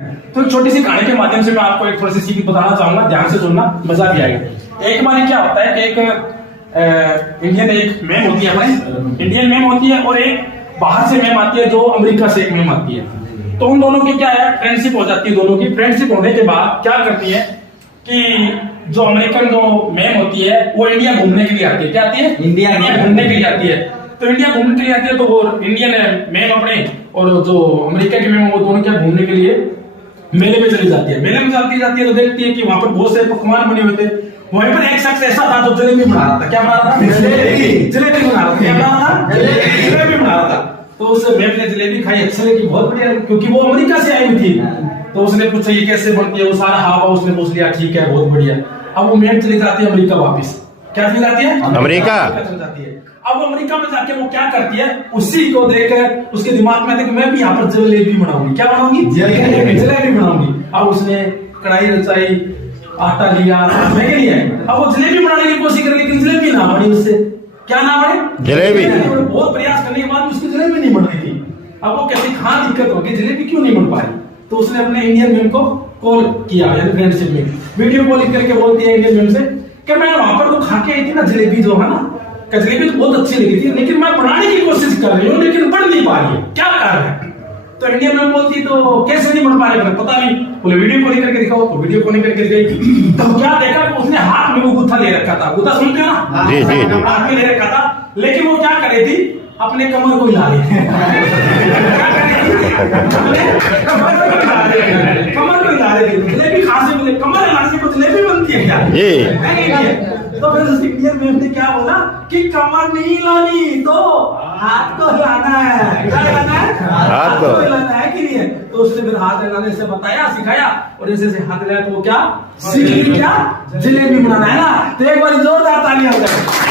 तो एक छोटी सी कहानी के माध्यम से मैं आपको एक थोड़ी सी चीज बताना चाहूंगा, ध्यान से सुनना, मजा भी आएगा। एक बार क्या होता है कि एक इंडियन एक मैम होती है, हमारे इंडियन मैम होती है, और एक बाहर से मैम आती है जो अमेरिका से एक मैम आती है। तो उन दोनों की क्या है, फ्रेंडशिप हो जाती है। दोनों की फ्रेंडशिप होने के बाद क्या करती है कि जो अमेरिकन जो मैम होती है वो इंडिया घूमने के लिए आती है। क्या आती है? इंडिया घूमने के लिए आती है। तो इंडिया घूमने के लिए आती है, तो वो इंडियन मैम अपने और जो अमेरिका की मैम वो दोनों क्या घूमने के लिए मेले में चली जाती है। मेले में जाती है तो देखती है कि वहां पर बहुत से पकवान बने हुए थे। वहीं पर एक शख्स ऐसा था जो जलेबी बना रहा था। क्या बना रहा था? जलेबी बना रहा था। क्या बना रहा था? जलेबी बना रहा था। तो उस मैम ने जलेबी खाई, अच्छी लगी, बहुत बढ़िया, क्योंकि वो अमेरिका से आई हुई थी। तो उसने पूछा ये कैसे बनती है, वो सारा हावा उसने पूछ लिया, ठीक है बहुत बढ़िया। अब वो मैम चली जाती है अमेरिका वापिस। क्या चली जाती है? अमेरिका चली जाती है। अब वो अमेरिका में जाके वो क्या करती है, उसी को देखकर उसके दिमाग में आता है कि मैं भी यहाँ पर जलेबी बनाऊंगी। क्या बनाऊंगी? जलेबी बनाऊंगी। अब उसने कढ़ाई रचाई, आटा लिया, मैं लिए अब वो जलेबी बनाने की कोशिश करेगी, लेकिन जलेबी ना बनी उससे। क्या ना बने? जलेबी। बहुत प्रयास करने के बाद उसकी जलेबी नहीं बन रही थी। अब वो कहती कहाँ दिक्कत होगी, जलेबी क्यों नहीं बन पा रही? तो उसने अपने इंडियन मैम को कॉल किया, यानी फ्रेंडशिप में वीडियो कॉलिंग करके बोलती है इंडियन मैम से कि मैं वहां पर तो खा के आई थी ना जलेबी, जो है ना जलेबी तो बहुत अच्छी लगी थी, लेकिन मैं बनाने की कोशिश कर रही हूँ लेकिन बन नहीं पा रही है, क्या कारण है? तो इंडियन मैम बोलती तो कैसे नहीं बन पा रहे, पता नहीं। बोले वीडियो कॉलिंग करके दिखाओ। तो वीडियो कॉलिंग करके गई तो क्या देखा, उसने हाथ में वो गुत्था ले रखा था। गुत्था सुनते हो ना? जी जी। हाथ में ले रखा था, लेकिन वो क्या कर रही थी, अपने कमर को हिला रही थी। कमर को हिला रही थी। जलेबी खांसी बोले कमर हिलाने से जलेबी बनती है क्या? नहीं। तो फिर उस इंडियन मैम ने क्या बोला कि कमर नहीं हिलानी तो हाथ को हिलाना है। क्या हिलाना है? हाथ को हिलाना है कि नहीं है? तो उसने फिर हाथ हिलाने से बताया, सिखाया, और जैसे हाथ हिलाया तो वो क्या सीख ली, क्या जलेबी बनाना है ना। तो एक बार जोरदार तालियां हो जाए।